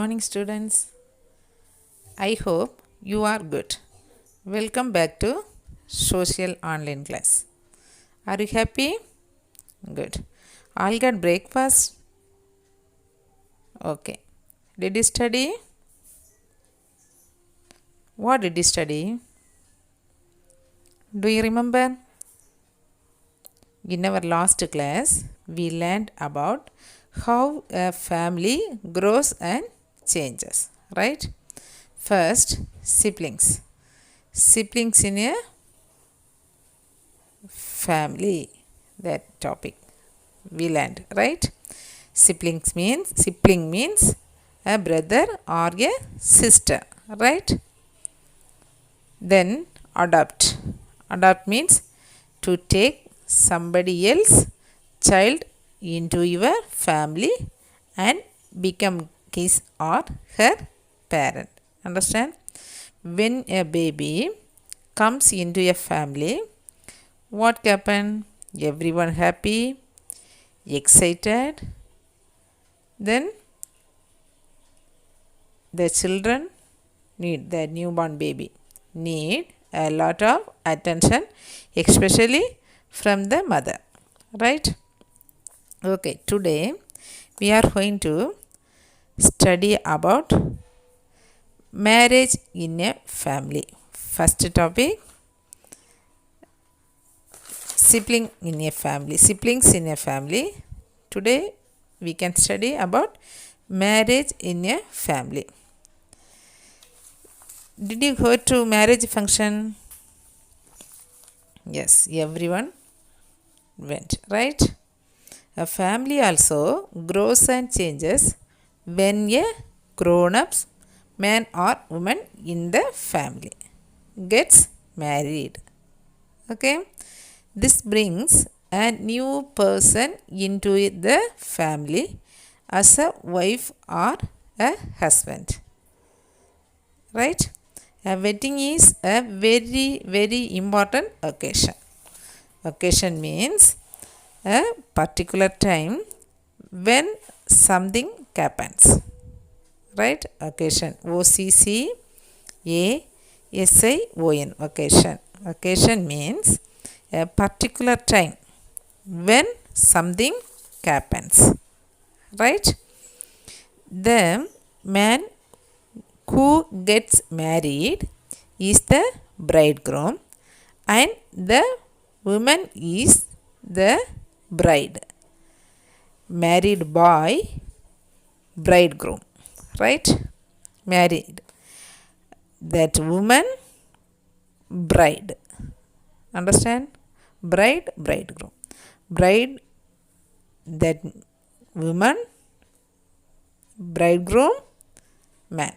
morning, students. I hope you are good. Welcome back to social online class. Are you happy? Good. All got breakfast? Okay. Did you study? What did you study? Do you remember? In our last class, we learned about how a family grows and changes, right? First, siblings. Siblings in a family, that topic we learned, right? Sibling means a brother or a sister, right? Then adopt means to take somebody else child into your family and become his or her parent. Understand? When a baby comes into a family, what happen? Everyone happy, excited. Then the children need, the newborn baby need a lot of attention, especially from the mother, right? Okay, today we are going to study about marriage in a family. First topic, siblings in a family. Today we can study about marriage in a family. Did you go to marriage function? Yes, everyone went, right? A family also grows and changes when a grown-ups man or woman in the family gets married. Okay, this brings a new person into the family as a wife or a husband, right? A wedding is a very important occasion. Occasion means a particular time when something happens, right? Occasion, OCCASION. Occasion means a particular time when something happens, right? The man who gets married is the bridegroom and the woman is the bride. Married boy, bridegroom, right? Married. That woman, bride. Understand? Bride, bridegroom. Bride, that woman, bridegroom, man.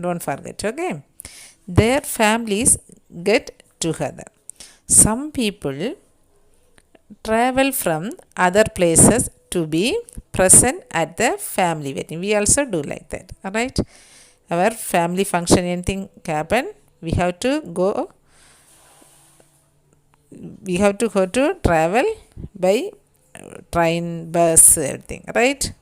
Don't forget, okay? Their families get together. Some people travel from other places to be present at the family wedding. We also do like that, alright? Our family function, anything happen, we have to go to travel by train, bus, everything, right?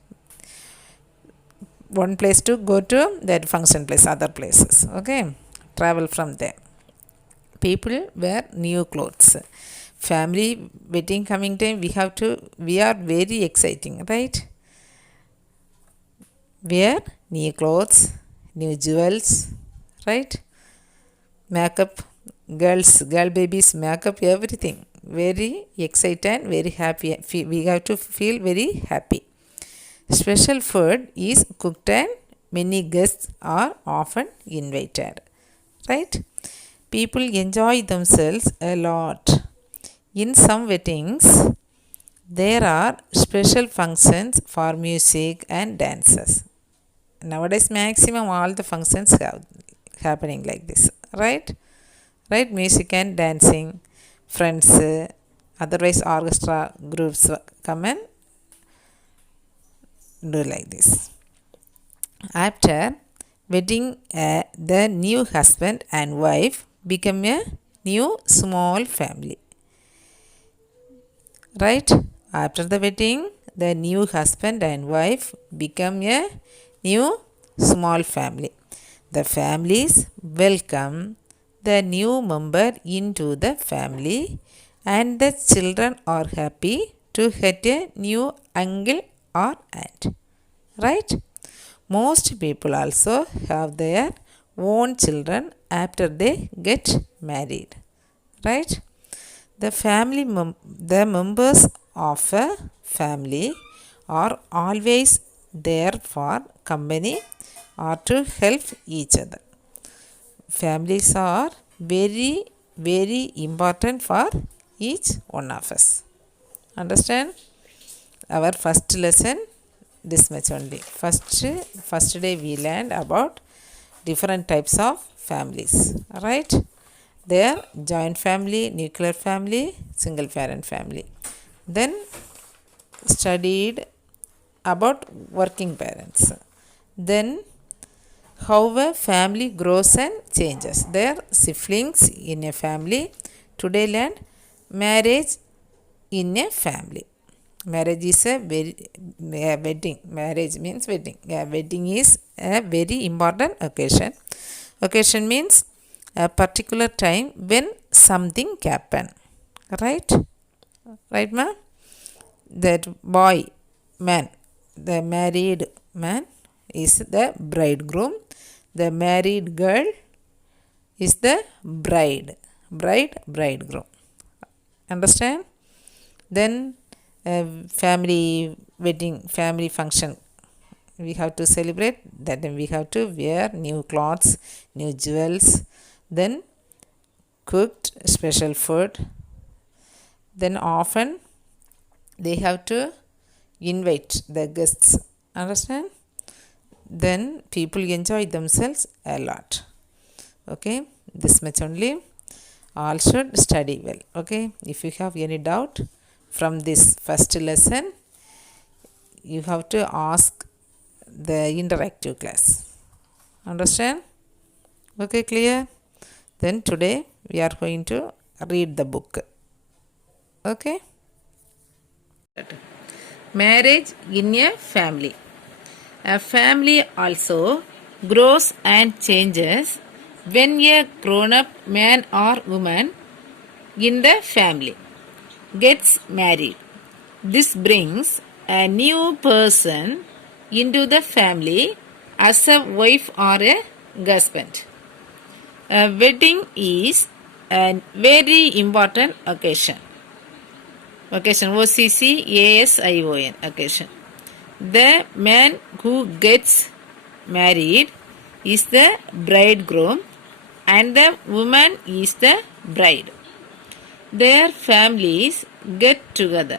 One place to go to that function place, other places, okay? Travel from there. People wear new clothes. Family wedding coming time, we are very exciting, right? Wear new clothes, new jewels, right? Makeup, girl babies, makeup, everything. Very excited, very happy. We have to feel very happy. Special food is cooked and many guests are often invited, right? People enjoy themselves a lot. In some weddings, there are special functions for music and dances. Nowadays, maximum all the functions have happening like this, right? Right, music and dancing, friends, otherwise orchestra groups come and do like this. After wedding, the new husband and wife become a new small family, right? After the wedding, the new husband and wife become a new small family. The families welcome the new member into the family, and the children are happy to get a new uncle or aunt. Right? Most people also have their own children after they get married. Right? The members of a family are always there for company or to help each other. Families are very, very important for each one of us. Understand? Our first lesson this much only. First day we learned about different types of families. Right? There joint family, nuclear family, single parent family. Then studied about working parents. Then how a family grows and changes. Their siblings in a family. Today learn marriage in a family. Marriage is a wedding. Marriage means wedding. Wedding is a very important occasion. Occasion means a particular time when something happen. Right? Right, ma'am? That boy, man, the married man is the bridegroom. The married girl is the bride. Bridegroom. Understand? Then family wedding, family function. We have to celebrate that. We have to wear new clothes, new jewels. Then cooked special food. Then often they have to invite the guests. Understand? Then people enjoy themselves a lot. Okay, this much only. All should study well. Okay, if you have any doubt from this first lesson, you have to ask the interactive class. Understand? Okay, clear? Then today we are going to read the book. Okay? Marriage in a family. A family also grows and changes when a grown-up man or woman in the family gets married. This brings a new person into the family as a wife or a husband. A wedding is a very important occasion. Occasion, OCCASION, occasion. The man who gets married is the bridegroom and the woman is the bride. Their families get together.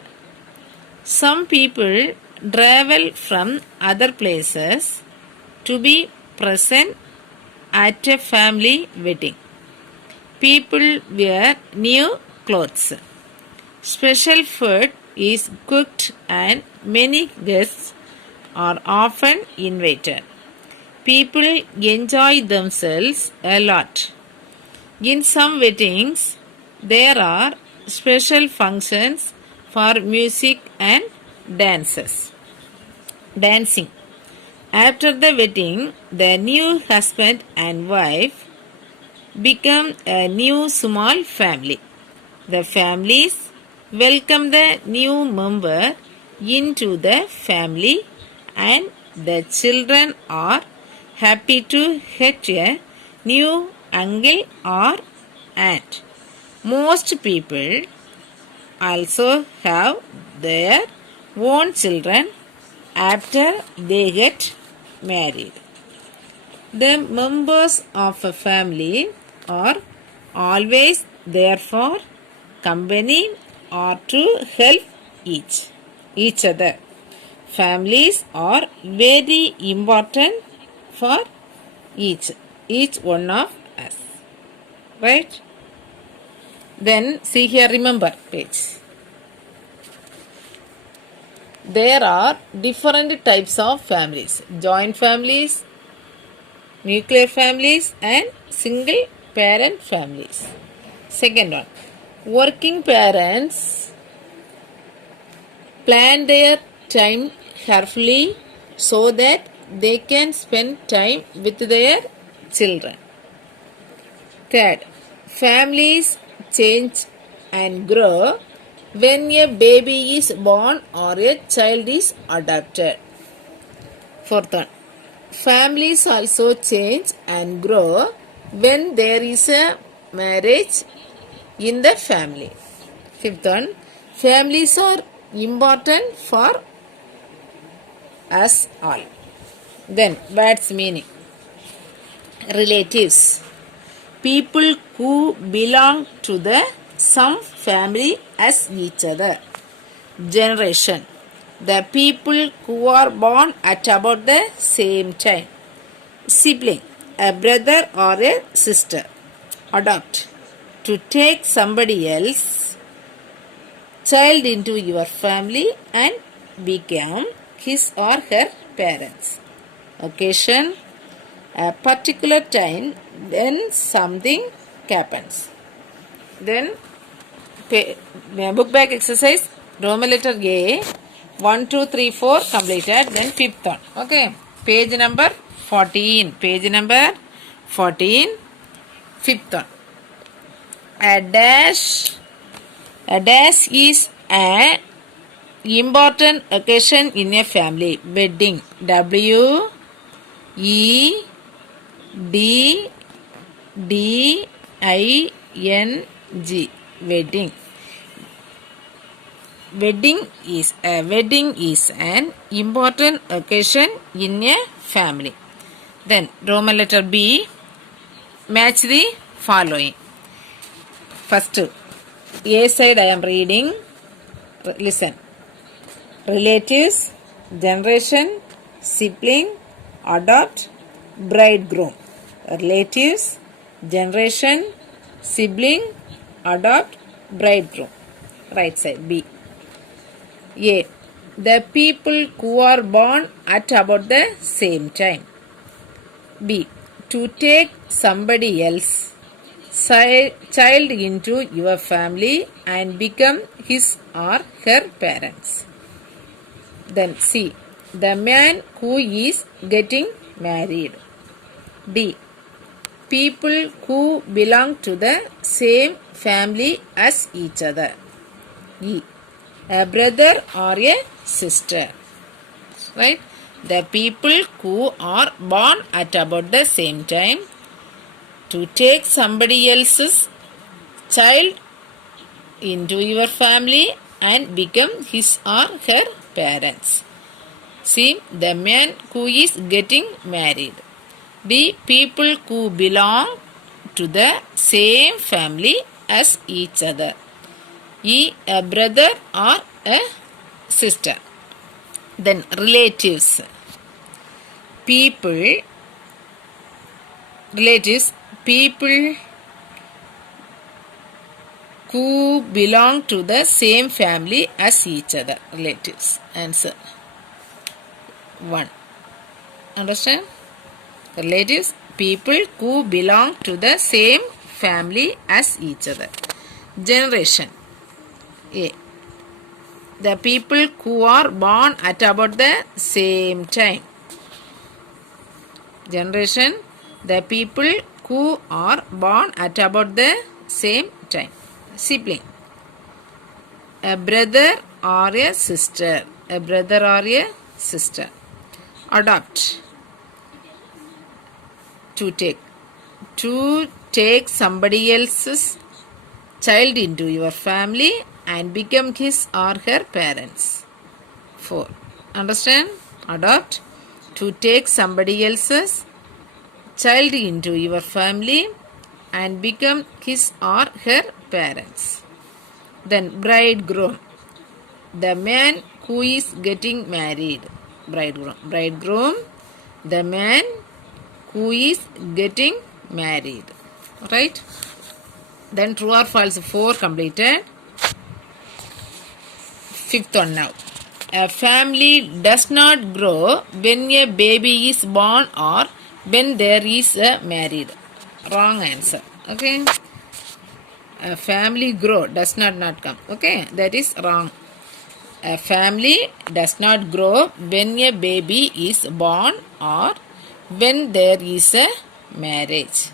Some people travel from other places to be present at a family wedding. People wear new clothes. Special food is cooked and many guests are often invited. People enjoy themselves a lot. In some weddings, there are special functions for music and dancing. After the wedding, the new husband and wife become a new small family. The families welcome the new member into the family, and the children are happy to get a new uncle or aunt. Most people also have their own children after they get married. The members of a family are always there for company or to help each other. Families are very important for each one of us. Right? Then see here, remember page. There are different types of families. Joint families, nuclear families and single parent families. Second one, working parents plan their time carefully so that they can spend time with their children. Third, families change and grow when a baby is born or a child is adopted. Fourth one, families also change and grow when there is a marriage in the family. Fifth one, families are important for us all. Then, what's meaning? Relatives, people who belong to the some family as each other. Generation, the people who are born at about the same time. Sibling, a brother or a sister. Adopt, to take somebody else child into your family and become his or her parents. Occasion, a particular time when something happens. Then book back exercise, Roman letter A, 1, 2, 3, 4 completed. Then fifth one. Okay. Page number 14. Page number 14. Fifth one. A dash is an important occasion in a family. Wedding. WEDDING. Wedding. Wedding is an important occasion in a family. Then Roman letter B, match the following. First, A side I am reading. Listen. Relatives, generation, sibling, adopt, bridegroom. Relatives, generation, sibling, adopt, bridegroom. Right side B. A, the people who are born at about the same time. B, to take somebody else child into your family and become his or her parents. Then C, the man who is getting married. D, people who belong to the same family as each other. E, a brother or a sister. Right? The people who are born at about the same time, to take somebody else's child into your family and become his or her parents. C, the man who is getting married. D, people who belong to the same family as each other. E, a brother or a sister. Then relatives, people who belong to the same family as each other. Relatives. Answer 1. Understand? Relatives, people who belong to the same family as each other. Generation. A, the people who are born at about the same time. Generation, the people who are born at about the same time. Sibling, a brother or a sister. A brother or a sister. Adopt, to take somebody else's child into your family and become his or her parents. 4. Understand? Adopt, to take somebody else's child into your family and become his or her parents. Then bridegroom, the man who is getting married. Bridegroom, the man who is getting married. Right? Then true or false, 4 completed. Fifth one now. A family does not grow when a baby is born or when there is a married. Wrong answer. Okay. A family grow does not come. Okay. That is wrong. A family does not grow when a baby is born or when there is a marriage.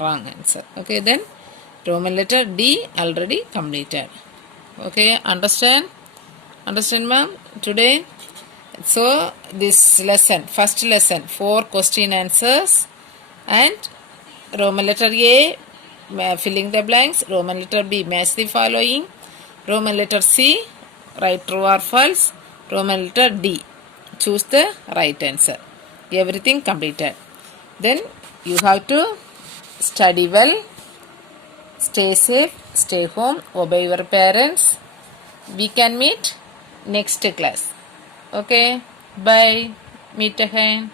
Wrong answer. Okay, then Roman letter D already completed. Okay, understand ma'am today. So this lesson, first lesson, 4 question answers, and Roman letter A, filling the blanks. Roman letter B, match the following. Roman letter C, write true or false. Roman letter D, choose the right answer. Everything completed. Then you have to study well, stay safe, stay home, obey your parents. We can meet next class. Okay, bye. Meet again.